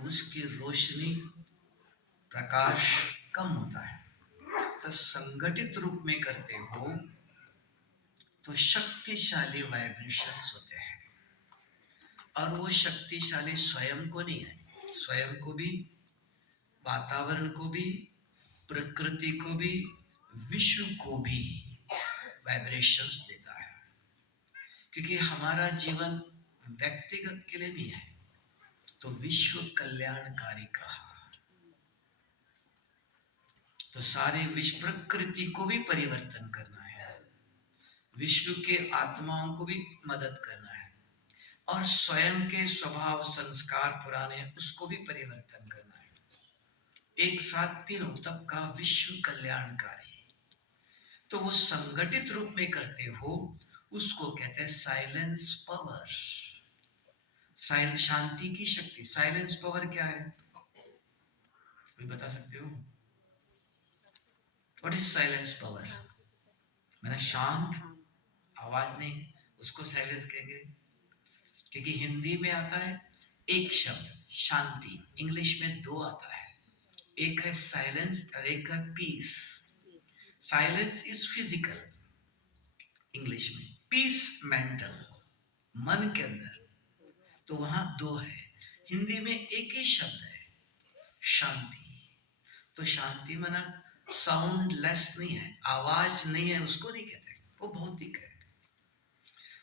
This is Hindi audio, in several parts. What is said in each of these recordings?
उसकी रोशनी प्रकाश कम होता है। तो संगठित रूप में करते हो तो शक्तिशाली वाइब्रेशंस होते हैं, और वो शक्तिशाली स्वयं को नहीं है, स्वयं को भी, वातावरण को भी, प्रकृति को भी, विश्व को भी वाइब्रेशंस देता है। क्योंकि हमारा जीवन व्यक्तिगत के लिए नहीं है, तो विश्व कल्याणकारी कहा, तो सारे विश्व प्रकृति को भी परिवर्तन करना है, विश्व के आत्माओं को भी मदद करना है, और स्वयं के स्वभाव संस्कार पुराने उसको भी परिवर्तन करना है। एक साथ तीनों तब का विश्व कल्याणकारी। तो वो संगठित रूप में करते हो, उसको कहते हैं साइलेंस पावर, शांति की शक्ति। साइलेंस पावर क्या है, कोई बता सकते हो? What is silence power? मैंने शांत आवाज नहीं, उसको साइलेंस कहेंगे। क्योंकि हिंदी में आता है एक शब्द शांति, इंग्लिश में दो आता है, एक है साइलेंस और एक है peace. Silence is physical English में, पीस मेंटल मन के अंदर, तो वहां दो है। हिंदी में एक ही शब्द है शांति। तो शांति माना साउंड लेस नहीं है, आवाज नहीं है, उसको नहीं कहते, वो भौतिक है।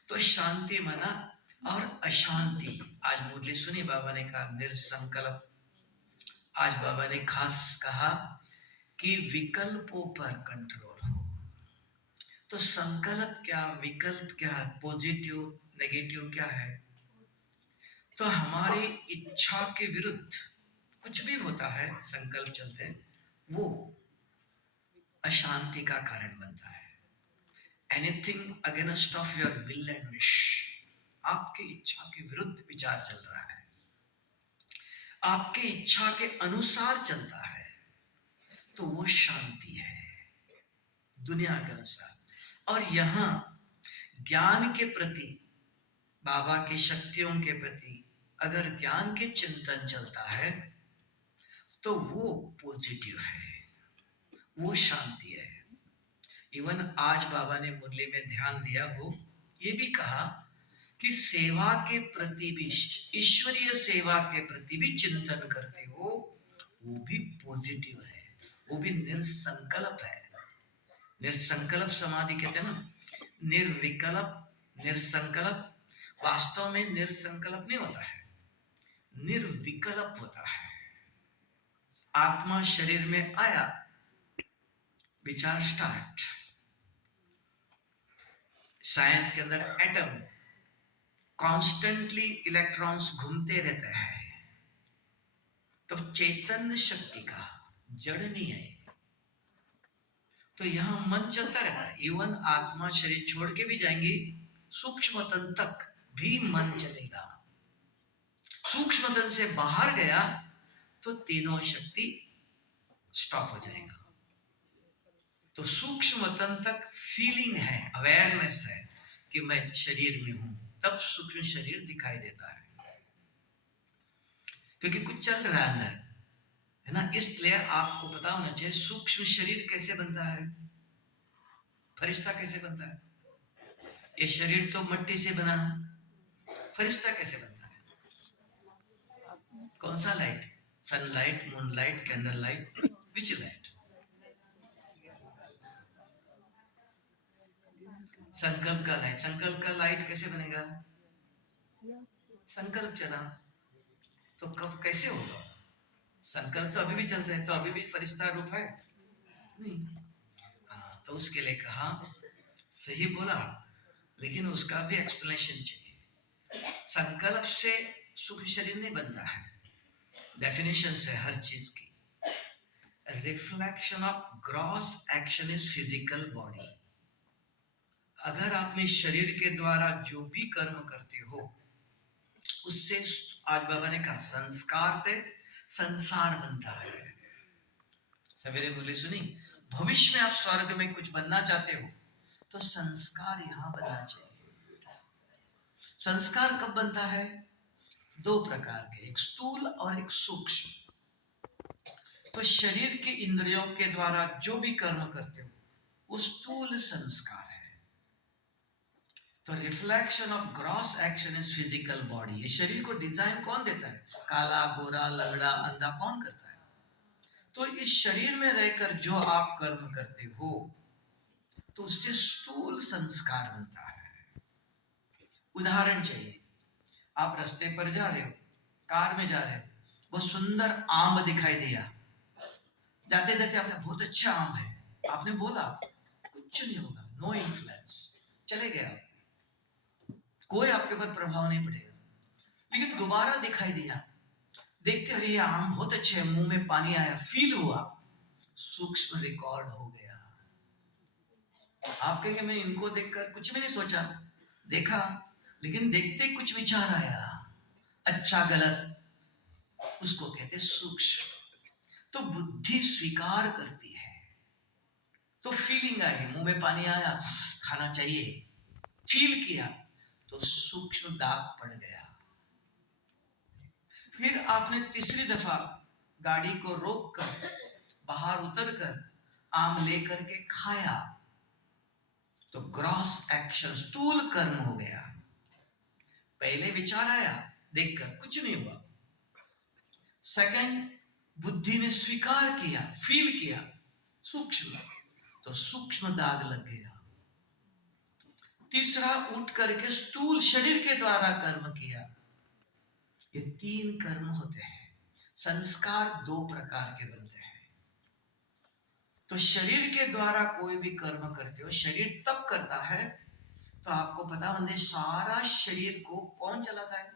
तो शांति माना, और अशांति। आज मुरली सुनी, बाबा ने कहा निर्संकल्प। आज बाबा ने खास कहा कि विकल्पों पर कंट्रोल हो। तो संकल्प क्या, विकल्प क्या, पॉजिटिव नेगेटिव क्या है? तो हमारी इच्छा के विरुद्ध कुछ भी होता है, संकल्प चलते हैं, वो अशांति का कारण बनता है। Anything against of your will and wish, आपकी इच्छा के विरुद्ध विचार चल रहा है, आपकी इच्छा के अनुसार चलता है, तो वो शांति है दुनिया के अनुसार। और यहां ज्ञान के प्रति, बाबा की शक्तियों के प्रति अगर ज्ञान के चिंतन चलता है, तो वो पॉजिटिव है, वो शांति है। इवन आज बाबा ने मुरली में ध्यान दिया हो, ये भी कहा कि सेवा के प्रति भी, ईश्वरीय सेवा के प्रति भी चिंतन करते हो, वो भी पॉजिटिव है, वो भी निर्संकल्प है। निर्संकल्प समाधि कहते हैं ना, निर्विकल्प निर्संकल्प। वास्तव में निर्संकल्प नहीं होता है, निर्विकल्प होता है। आत्मा शरीर में आया, विचार स्टार्ट। साइंस के अंदर एटम कॉन्स्टेंटली इलेक्ट्रॉन्स घूमते रहते हैं, तो चैतन्य शक्ति का जड़ नहीं है। तो यहां मन चलता रहता है। इवन आत्मा शरीर छोड़ के भी जाएंगी, सूक्ष्म तन तक भी मन चलेगा। सूक्ष्म तन से बाहर गया तो तीनों शक्ति स्टॉप हो जाएगा। तो सूक्ष्म तन तक फीलिंग है, अवेयरनेस है कि मैं शरीर में हूं, तब सूक्ष्म शरीर दिखाई देता है, क्योंकि कुछ चल रहा है अंदर, है ना। इसलिए आपको पता होना चाहिए सूक्ष्म शरीर कैसे बनता है, फरिश्ता कैसे बनता है। ये शरीर तो मिट्टी से बना, फरिश्ता कैसे बनता है? कौन सा light? Sunlight, moonlight, candle light, which light? संकल्प का लाइट। संकल्प का लाइट कैसे बनेगा? संकल्प चला तो कब कैसे होगा? संकल्प तो अभी भी चलते हैं, तो अभी भी फरिश्ता रूप है नहीं। हाँ, तो उसके लिए कहा, सही बोला, लेकिन उसका भी एक्सप्लेनेशन चाहिए। संकल्प से सूक्ष्म शरीर नहीं बनता है, डेफिनेशन से हर चीज की। Reflection of gross action is physical body. अगर आपने शरीर के द्वारा जो भी कर्म करते हो, उससे, आज बाबा ने कहा, संस्कार से संसार बनता है। सवेरे बोले सुनी, भविष्य में आप स्वर्ग में कुछ बनना चाहते हो तो संस्कार यहां बनना चाहिए। संस्कार कब बनता है? दो प्रकार के, एक स्थूल और एक सूक्ष्म। तो शरीर के इंद्रियों के द्वारा जो भी कर्म करते हो वो स्थूल संस्कार है। तो reflection of gross action is physical body. ये शरीर को डिजाइन कौन देता है? काला, गोरा, लंगड़ा, अंधा कौन करता है? तो इस शरीर में रहकर जो आप कर्म करते हो तो उससे स्थूल संस्कार बनता है। उदाहरण चाहिए, आप रास्ते पर जा रहे हो, कार में जा रहे हो, वो सुंदर आम दिखाई दिया, जाते जाते आपने बहुत अच्छा आम है, आपने बोला, कुछ नहीं होगा, नो इन्फ्लुएंस, चले गए आप, कोई आपके ऊपर प्रभाव नहीं पड़ेगा। लेकिन दोबारा दिखाई दिया, देखते अरे ये आम बहुत अच्छे है, मुंह में पानी आया, फील हुआ, सूक्ष्म रिकॉर्ड हो गया। आप कहेंगे मैं इनको देखकर कुछ भी नहीं सोचा, देखा, लेकिन देखते कुछ विचार आया, अच्छा गलत, उसको कहते सूक्ष्म। तो बुद्धि स्वीकार करती है। तो फीलिंग आई, मुंह में पानी आया, खाना चाहिए, फील किया, तो सूक्ष्म दाग पड़ गया। फिर आपने तीसरी दफा गाड़ी को रोक कर बाहर उतर कर आम लेकर के खाया, तो ग्रॉस एक्शन, स्थूल कर्म हो गया। पहले विचार आया, देखकर कुछ नहीं हुआ, सेकंड बुद्धि ने स्वीकार किया, फील किया, सूक्ष्म, तो सूक्ष्म दाग लग गया। तीसरा उठ करके स्थूल शरीर के द्वारा कर्म किया। ये तीन कर्म होते हैं। संस्कार दो प्रकार के बनते हैं। तो शरीर के द्वारा कोई भी कर्म करते हो, शरीर तब करता है, तो आपको पता बंदे, सारा शरीर को कौन चलाता है?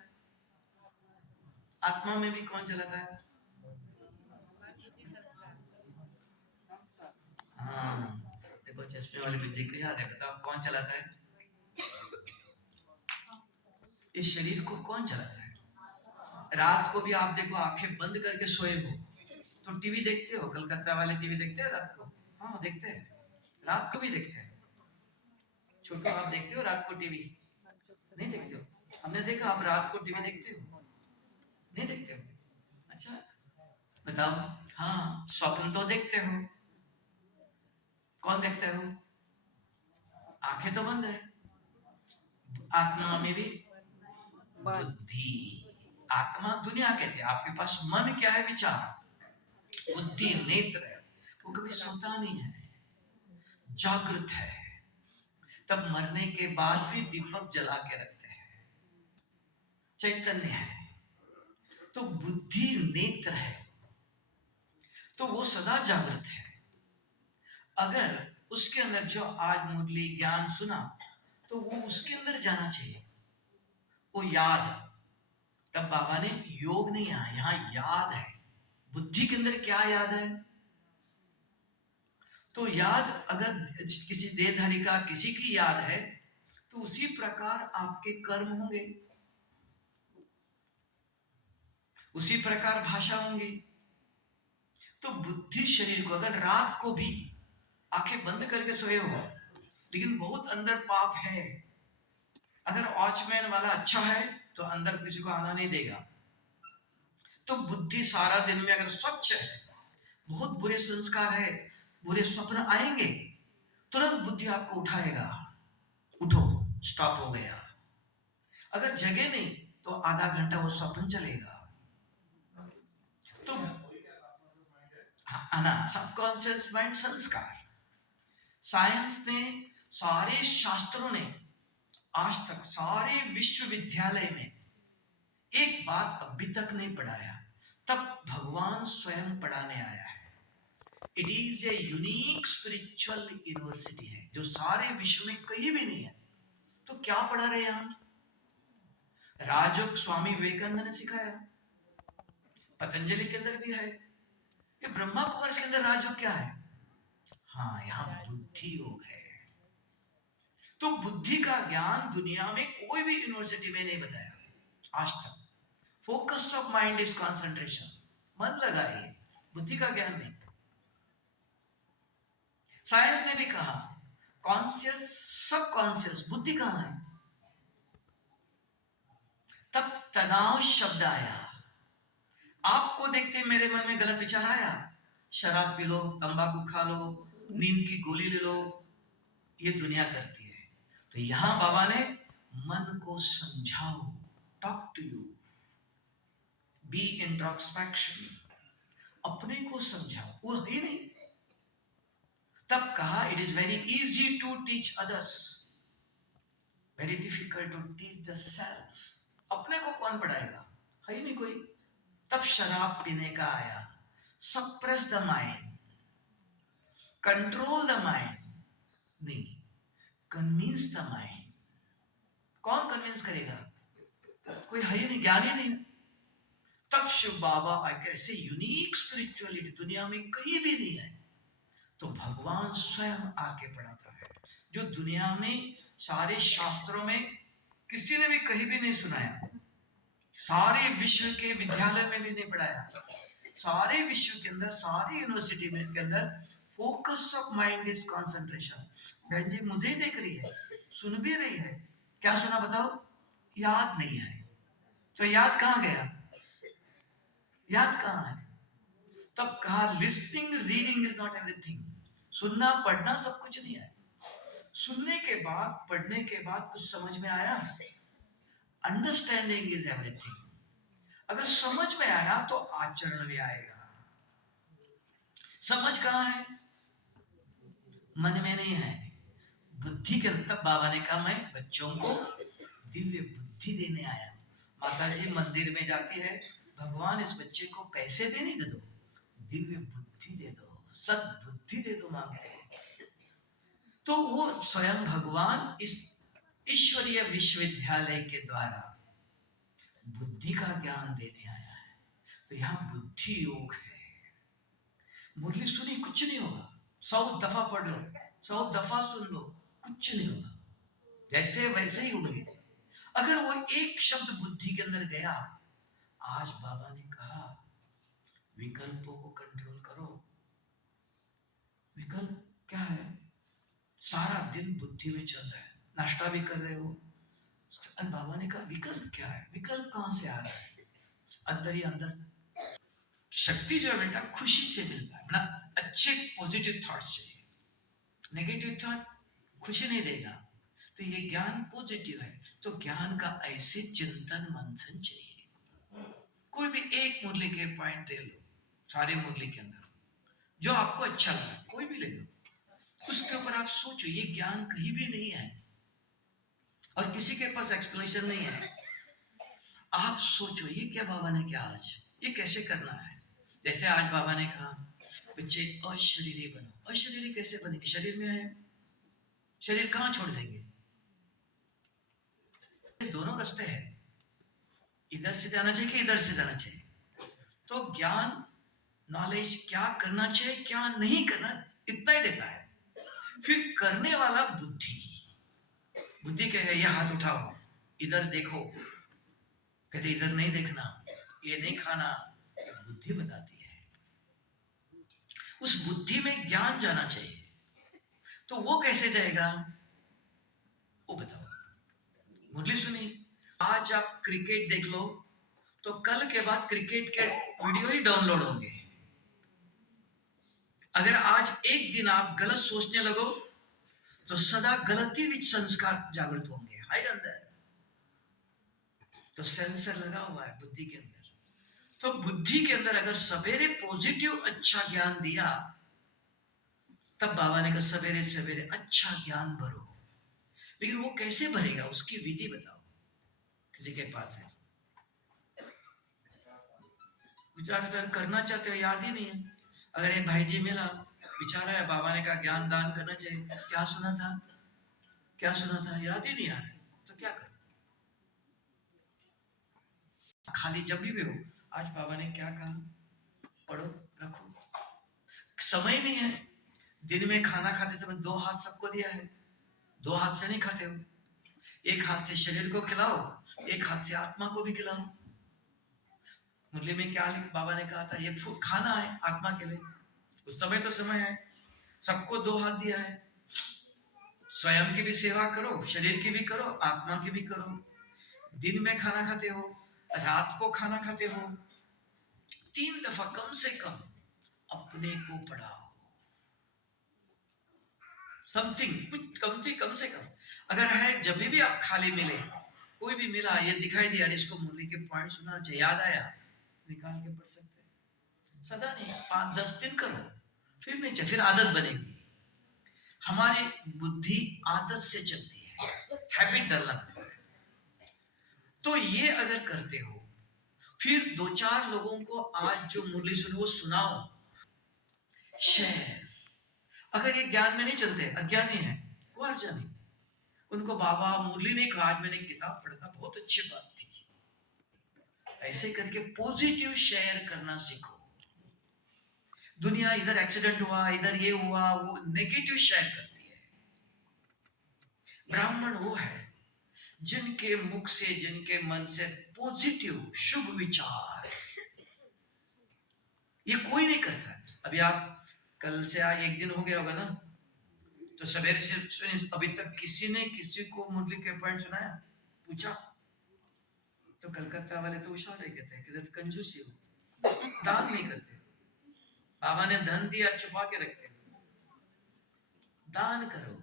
आत्मा में भी कौन चलाता है? हाँ, देखो चश्मे वाले बुद्धि को याद है, बताओ कौन चलाता है? इस शरीर को कौन चलाता है? रात को भी आप देखो, आंखें बंद करके सोए हो तो टीवी देखते हो, कलकत्ता वाले टीवी देखते हैं रात को? हाँ देखते हैं, रात को भी देखते हैं। छोटो, आप देखते हो रात को टीवी? नहीं देखते हो? हमने देखा, आप रात को टीवी देखते हो? नहीं देखते हो? अच्छा, बताओ। हाँ, स्वप्न तो देखते हो। कौन देखते हो? आंखें तो बंद है। आत्मा में भी बुद्धि, आत्मा दुनिया कहते हैं, आपके पास मन क्या है? विचार, बुद्धि, नेत्र है, वो कभी सोता नहीं है, जागृत है। तब मरने के बाद भी दीपक जला के रखते हैं, चैतन्य है। तो बुद्धि नेत्र है, तो वो सदा जागृत है। अगर उसके अंदर जो आज मुरली ज्ञान सुना, तो वो उसके अंदर जाना चाहिए, वो याद। तब बाबा ने योग नहीं, यहां याद है। बुद्धि के अंदर क्या याद है? तो याद, अगर किसी देहधारी का किसी की याद है, तो उसी प्रकार आपके कर्म होंगे, उसी प्रकार भाषा होंगी। तो बुद्धि शरीर को, अगर रात को भी आंखें बंद करके सोए हो लेकिन बहुत अंदर पाप है, अगर वॉचमैन वाला अच्छा है तो अंदर किसी को आना नहीं देगा। तो बुद्धि सारा दिन में अगर स्वच्छ है, बहुत बुरे संस्कार है, बुरे स्वप्न आएंगे, तुरंत बुद्धि आपको उठाएगा, उठो, स्टॉप हो गया। अगर जगे नहीं तो आधा घंटा वो स्वप्न चलेगा। तो ना, सबकॉन्शियस माइंड संस्कार। साइंस ने, सारे शास्त्रों ने आज तक सारे विश्वविद्यालय में एक बात अभी तक नहीं पढ़ाया, तब भगवान स्वयं पढ़ाने आया है। It is a unique spiritual university है, जो सारे विश्व में कहीं भी नहीं है। तो क्या पढ़ा रहे हैं हम? राजयोग स्वामी विवेकानंद ने सिखाया, पतंजलि के अंदर भी है, ये ब्रह्मा कुमारी के अंदर राजयोग क्या है? हाँ, यहाँ बुद्धि योग है। तो बुद्धि का ज्ञान दुनिया में कोई भी यूनिवर्सिटी में नहीं बताया आज तक। Focus of mind is concentration, मन लगाइए, बुद्धि का ज्ञान नहीं। साइंस ने भी कहा कॉन्शियस सबकॉन्शियस, बुद्धि कहां है? तब तनाव शब्द आया। आपको देखते मेरे मन में गलत विचार आया, शराब पी लो, तंबाकू खा लो, नींद की गोली ले लो, ये दुनिया करती है। तो यहां बाबा ने मन को समझाओ, talk to you, be introspection, अपने को समझाओ, वो ही नहीं। तब कहा it is very easy to teach others, very difficult to teach the self. अपने को कौन पढ़ाएगा, है ही नहीं कोई। तब शराब पीने का आया, suppress the mind, control the mind, नहीं, कन्विंस द माइंड। कौन कन्विंस करेगा, कोई है ही नहीं, ज्ञान ही नहीं। तब शिव बाबा एक ऐसे यूनिक स्पिरिचुअलिटी दुनिया में कहीं भी नहीं है, तो भगवान स्वयं आके पढ़ाता है, जो दुनिया में सारे शास्त्रों में किसी ने भी कहीं भी नहीं सुनाया, सारे विश्व के विद्यालय में भी नहीं पढ़ाया, सारे विश्व के अंदर, सारी यूनिवर्सिटी में के अंदर focus of mind is concentration. बहन जी मुझे ही देख रही है, सुन भी रही है, क्या सुना बताओ, याद नहीं है। तो याद कहां गया, याद कहां है। तब कहा listening reading is not everything, सुनना पढ़ना सब कुछ नहीं है। सुनने के बाद, पढ़ने के बाद कुछ समझ में आया, अंडरस्टैंडिंग इज एवरीथिंग। अगर समझ में आया तो आचरण में आएगा। समझ कहां है, मन में नहीं है, बुद्धि के अंदर। बाबा ने कहा मैं बच्चों को दिव्य बुद्धि देने आया। माता जी मंदिर में जाती है, भगवान इस बच्चे को पैसे देने दे दो, दिव्य बुद्धि दे दो, सद्बुद्धि दे दो मांगते हैं। तो वो स्वयं भगवान इस ईश्वरीय विश्वविद्यालय के द्वारा बुद्धि का ज्ञान देने आया है। तो यहाँ बुद्धि योग है। मुरली सुनी कुछ नहीं होगा, 100 दफा पढ़ लो, 100 दफा सुन लो, कुछ नहीं होगा, जैसे वैसे ही उड़ गए। अगर वो एक शब्द बुद्धि के अंदर गया, आज बाबा ने कहा विकल्पों को कंट्रोल करो। विकल्प क्या है, सारा दिन बुद्धि में चल रहा है, नाश्ता भी कर रहे हो। बाबा ने कहा विकल्प क्या है, विकल्प कहां से आ रहा है, अंदर ही अंदर। शक्ति जो है बेटा खुशी से मिलता है ना, अच्छे पॉजिटिव थॉट्स चाहिए, नेगेटिव थॉट खुशी नहीं देगा। तो ये ज्ञान पॉजिटिव है, तो ज्ञान का ऐसे चिंतन मंथन चाहिए। कोई भी एक मुरली के पॉइंट ले लो, सारे मुरली के अंदर जो आपको अच्छा लगा कोई भी ले लो, उसके ऊपर आप सोचो। ये ज्ञान कहीं भी नहीं है और किसी के पास एक्सप्लेनेशन नहीं है। आप सोचो ये क्या बाबा ने क्या, आज ये कैसे करना है। जैसे आज बाबा ने कहा बच्चे अशरीरी बनो। अशरीरी कैसे बनेंगे, शरीर में है, शरीर कहां छोड़ देंगे। दोनों रास्ते हैं, इधर से जाना चाहिए कि इधर से जाना चाहिए। तो ज्ञान नॉलेज क्या करना चाहिए क्या नहीं करना इतना ही देता है। फिर करने वाला बुद्धि, बुद्धि कहेगा ये हाथ उठाओ, इधर देखो, कहते इधर नहीं देखना, ये नहीं खाना, बुद्धि बताती है। उस बुद्धि में ज्ञान जाना चाहिए, तो वो कैसे जाएगा वो बताओ। मुरली सुनी, आज आप क्रिकेट देख लो तो कल के बाद क्रिकेट के वीडियो ही डाउनलोड होंगे। अगर आज एक दिन आप गलत सोचने लगो तो सदा गलती विच संस्कार जागृत होंगे, हाय अंदर। तो सेंसर लगा हुआ है बुद्धि के अंदर। तो बुद्धि के अंदर अगर सवेरे पॉजिटिव अच्छा ज्ञान दिया, तब बाबा ने कहा सवेरे सवेरे अच्छा ज्ञान भरो। लेकिन वो कैसे भरेगा, उसकी विधि बताओ, किसी के पास है? विचार करना चाहते हो, याद ही नहीं है। अगर एक भाई जी मिला, विचारा है, बाबा ने कहा ज्ञान दान करना चाहिए, क्या सुना था, क्या सुना था, याद ही नहीं आ रहा, तो क्या करें। खाली जब भी हो, आज बाबा ने क्या कहा, पढ़ो रखो। समय नहीं है, दिन में खाना खाते समय 2 हाथ सबको दिया है, 2 हाथ से नहीं खाते हो। एक हाथ से शरीर को खिलाओ, एक हाथ से आत्मा को भी खिलाओ। मुरली में क्या बाबा ने कहा था, ये खाना है आत्मा के लिए, उस समय तो समय है, सबको 2 हाथ दिया है। स्वयं की भी सेवा करो, शरीर की भी करो, आत्मा की भी करो। दिन में खाना खाते हो, रात को खाना खाते हो, 3 दफा कम से कम अपने को पढ़ाओ। समथिंग कुछ कम से कम अगर है, जब भी आप खाली मिले, कोई भी मिला, ये दिखाई दिया, इसको मुरली के पॉइंट सुना चाहिए, याद आया, निकाल के पढ़ सकते हैं। सदा नहीं, 5-10 दिन करो, फिर नहीं चाहिए, फिर आदत बनेगी। हमारी बुद्धि आदत से चलती है, हैबिट डालना पड़ता है। तो ये अगर करते हो, फिर 2-4 लोगों को आज जो मुरली सुनी वो सुनाओ, शेयर। अगर ये ज्ञान में नहीं चलते, अज्ञानी है, कोई अर्जा नहीं। उनको बाबा मुरली ने कहा, आज मैंने किताब पढ़ा था, बहुत अच्छी बात थी। ऐसे करके पॉजिटिव शेयर करना सीखो। दुनिया इधर एक्सीडेंट हुआ, इधर ये हुआ, वो नेगेटिव शेयर करती है। ब्राह्मण वो है जिनके मुख से, जिनके मन से पॉजिटिव शुभ विचार, ये कोई नहीं करता। अभी आप कल से आज 1 दिन हो गया होगा ना, तो सवेरे से अभी तक किसी ने किसी को मुरली के पॉइंट सुनाया, पूछा? तो कलकत्ता वाले तो होशियार है, कहते हैं कि कंजूसी हो, दान नहीं करते। बाबा ने धन दिया, छुपा के रखते। दान करो।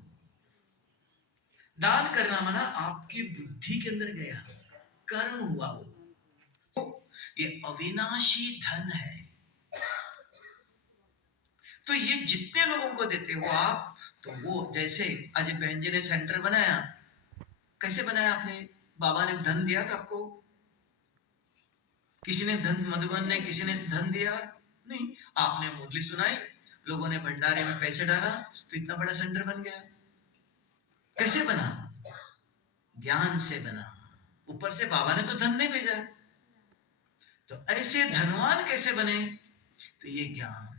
दान करना माना आपकी बुद्धि के अंदर गया, कर्म हुआ वो, ये अविनाशी धन है। तो ये जितने लोगों को देते हो आप, तो वो जैसे आज बहन जी ने सेंटर बनाया, कैसे बनाया आपने? बाबा ने धन दिया था आपको? किसी ने धन, मधुबन ने, किसी ने धन दिया नहीं, आपने मुरली सुनाई, लोगों ने भंडारे में पैसे डाला, तो इतना बड़ा सेंटर बन गया। कैसे बना? ज्ञान से बना। ऊपर से बाबा ने तो धन नहीं भेजा। तो ऐसे धनवान कैसे बने? तो ये ज्ञान,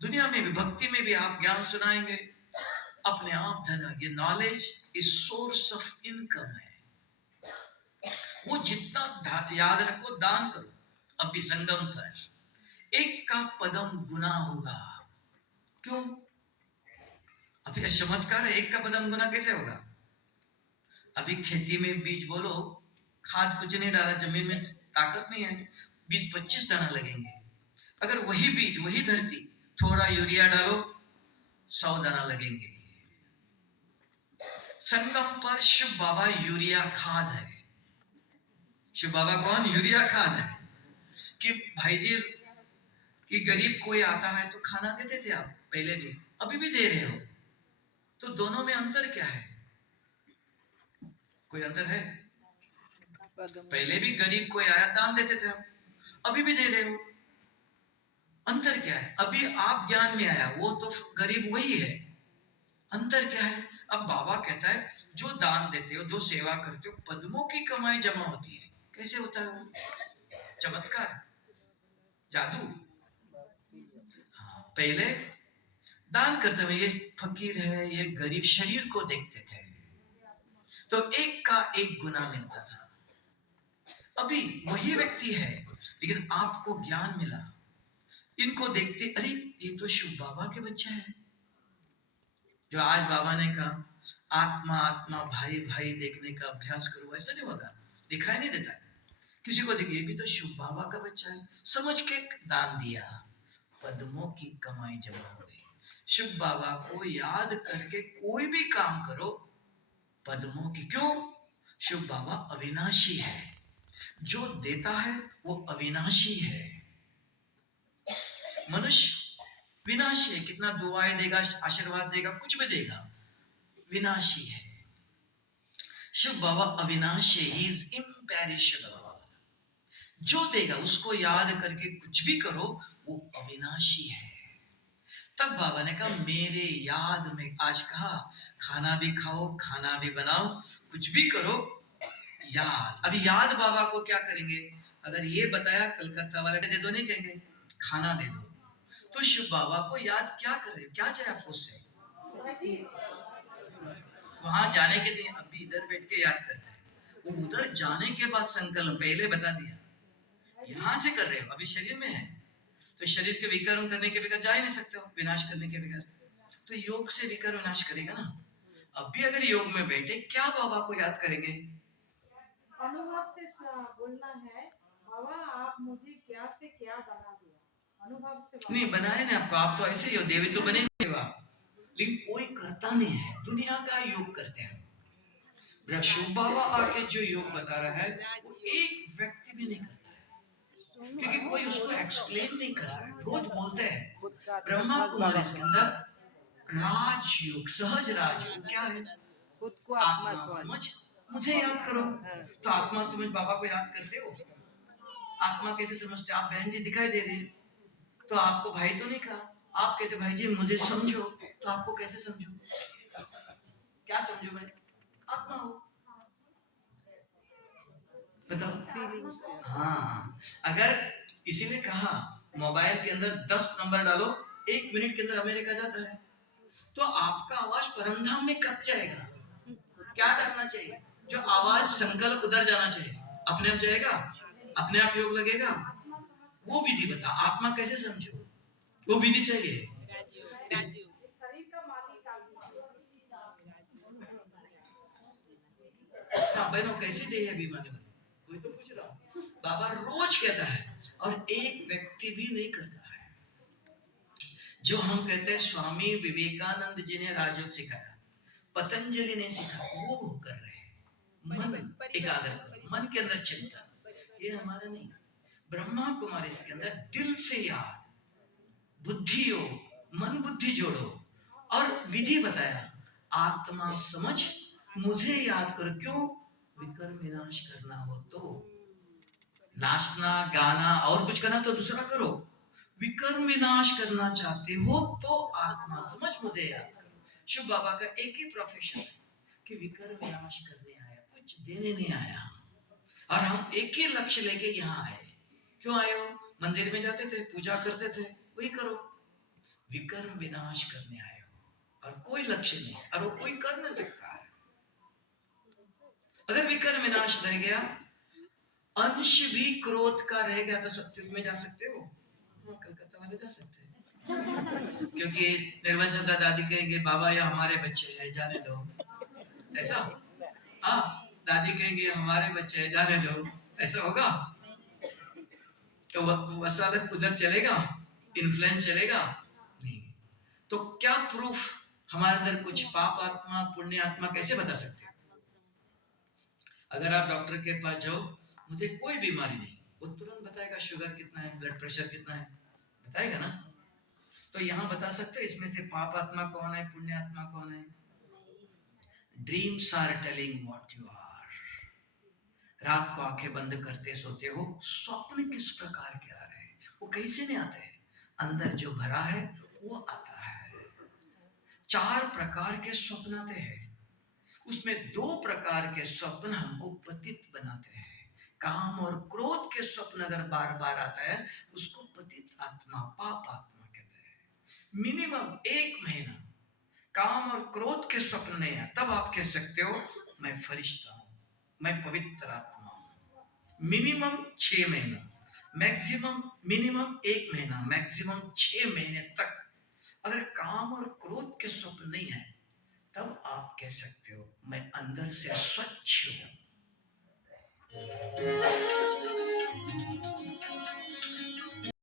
दुनिया में भी, भक्ति में भी आप ज्ञान सुनाएंगे, अपने आप धन। ये knowledge is source of income है। वो जितना याद रखो, दान करो। अभी संगम पर 1 का पदम गुना होगा। क्यों? अभी चमत्कार है, 1 का पदम गुना कैसे होगा? अभी खेती में बीज बोलो, खाद कुछ नहीं डाला, जमीन में ताकत नहीं है, बीज 25 दाना लगेंगे। अगर वही बीज, वही धरती, थोड़ा यूरिया डालो, 100 दाना लगेंगे। संगम पर शिव बाबा यूरिया खाद है। शिव बाबा कौन? यूरिया खाद है। कि भाई जी, कि गरीब कोई आता है तो खाना देते थे आप पहले भी, अभी भी दे रहे हो, तो दोनों में अंतर क्या है? कोई अंतर है? पहले भी गरीब कोई आया दान देते थे आप, अभी भी दे रहे हो, अंतर क्या है? अभी आप ज्ञान में आया, वो तो गरीब वही है, अंतर क्या है? अब बाबा कहता है, जो दान देते हो, जो सेवा करते हो, पद्मों की कमाई जमा होती है। कैसे होता है वो? चमत्कार, जादू। हाँ, पहले दान करते हुए, ये फकीर है, ये गरीब, शरीर को देखते थे, तो 1 का 1 गुना मिलता था। अभी वही व्यक्ति है, लेकिन आपको ज्ञान मिला, इनको देखते, अरे ये तो शिव बाबा के बच्चे हैं। जो आज बाबा ने कहा, आत्मा आत्मा, भाई भाई देखने का अभ्यास करो, ऐसा नहीं होगा, दिखाई नहीं देता। किसी को देखिए, ये भी तो शिव बाबा का बच्चा है, समझ के दान दिया, पद्मों की कमाई जमा हो गई। शिव बाबा को याद करके कोई भी काम करो, पद्मों की। क्यों? शिव बाबा अविनाशी है, जो देता है वो अविनाशी है। मनुष्य विनाशी है, कितना दुआएं देगा, आशीर्वाद देगा, कुछ भी देगा, विनाशी है। शिव बाबा अविनाशी, ही इज इम्पेरिशेबल। जो देगा उसको याद करके कुछ भी करो, वो अविनाशी है। तब बाबा ने कहा, मेरे याद में, आज कहा, खाना भी खाओ, खाना भी बनाओ, कुछ भी करो, याद। अभी याद बाबा को क्या करेंगे? अगर ये बताया कलकत्ता वाले, दे दो नहीं कहेंगे, खाना दे दो। तो शिव बाबा को याद क्या करें? क्या चाहिए आपको उससे? वहां जाने के लिए अभी इधर बैठ के याद करते हैं, वो उधर जाने के बाद संकल्प पहले बता दिया, यहां से कर रहे हो, अभी शरीर में है, तो शरीर के विकर्म करने के बगैर जा ही नहीं सकते हो, विनाश करने के बगैर। तो योग से विकर्म विनाश करेगा ना। अब भी अगर योग में बैठे, क्या बाबा को याद करेंगे? से बोलना है, बाबा आप मुझे क्या से क्या बना दिया, अनुभव से नहीं बनाए ना आपको, आप तो ऐसे ही हो, देवी तो बने नहीं हो आप, लेकिन कोई करता नहीं है। दुनिया का योग करते हैं। शिव बाबा आके जो योग बता रहा है वो एक व्यक्ति भी नहीं करता है, क्योंकि कोई उसको एक्सप्लेन नहीं कर रहा है। रोज बोलते हैं ब्रह्मा कुमारी के अंदर राजयोग, सहज राजयोग क्या है? खुद को आत्मा समझ, मुझे याद करो। तो आत्मा समझ बाबा को याद करते हो? आत्मा कैसे समझते? आप बहन जी दिखाई दे रही तो आपको भाई तो नहीं कहा, आप कहते भाई जी मुझे समझो, तो आपको कैसे समझो? क्या समझो मैं? आत्मा हो, बताओ। हाँ, अगर इसीलिए कहा मोबाइल के अंदर 10 नंबर डालो, 1 मिनट के अंदर अमेरिका जाता है। तो आपका आवाज परमधाम में कब जाएगा? क्या करना चाहिए? जो आवाज संकल्प उधर जाना चाहिए, अपने आप जाएगा, अपने आप योग लगेगा। वो विधि बता, आत्मा कैसे समझो? वो विधि चाहिए। शरीर का मालिक हाँ बहनों, कैसे दे है बीमारी में? कोई तो पूछ रहा हूँ। बाबा रोज कहता है और एक व्यक्ति भी नहीं करता है। जो हम कहते हैं स्वामी विवेकानंद जी ने राजयोग सिखाया, पतंजलि ने सिखाया, वो कर रहे हैं। मन एकाग्र करो, मन के अंदर चिंतन, ये हमारा नहीं। ब्रह्मा कुमारी इसके अंदर दिल से याद, बुद्धि हो, मन बुद्धि जोड़ो, और विधि बताया आत्मा समझ, मुझे याद करो। क्यों? विकर्म विनाश करना हो तो नाचना गाना और कुछ करना तो दूसरा करो, विकर्म विनाश करना चाहते हो तो आत्मा समझ, मुझे याद करो। शिव बाबा का एक ही प्रोफेशन है कि विकर्म विनाश करने आया, कुछ देने नहीं आया। और हम एक ही लक्ष्य लेके यहाँ आए। क्यों आए हो? मंदिर में जाते थे, पूजा करते थे, वही करो। विकर्म विनाश करने आए हो और कोई लक्ष्य नहीं, और वो कोई कर नहीं सकता है। अगर विकर्म विनाश रह गया, अंश भी क्रोध का रह गया, तो सत्युग में जा सकते हो। हाँ, कलकत्ता वाले जा सकते हैं, क्योंकि निर्मल चंदा दादी कहेंगे बाबा ये हमारे बच्चे हैं, जाने दो, ऐसा। हाँ, दादी कहेंगे हमारे बच्चे हैं, जाने दो, ऐसा होगा? तो वसालत उधर चलेगा, इन्फ्लुएंस चलेगा नहीं। तो क्या प्रूफ हमारे अंदर कुछ पाप आत्मा पुण्य आत्मा कैसे बता सकते हैं? अगर आप डॉक्टर के पास जाओ, मुझे कोई बीमारी नहीं, वो तुरंत बताएगा शुगर कितना है, ब्लड प्रेशर कितना है, बताएगा ना। तो यहाँ बता सकते हो इसमें से पाप आत्मा कौन है, पुण्य आत्मा कौन है? Dreams are telling what you are. रात को आंखें बंद करते सोते हो, स्वप्न किस प्रकार के आ रहे हैं? वो कैसे नहीं आते? अंदर जो भरा है वो आता है। 4 प्रकार के स्वप्न आते हैं, उसमें 2 प्रकार के स्वप्न हमको पतित बनाते हैं। काम और क्रोध के स्वप्न अगर बार बार आता है, उसको पतित आत्मा, पाप आत्मा कहते हैं। मिनिमम 1 महीना काम और क्रोध के स्वप्न नहीं है, तब आप कह सकते हो मैं फरिश्ता हूं, मैं पवित्र आत्मा हूं। मिनिमम 6 महीना, मैक्सिमम मिनिमम 1 महीना, मैक्सिमम 6 महीने तक अगर काम और क्रोध के स्वप्न नहीं है, तब आप कह सकते हो मैं अंदर से स्वच्छ हूं।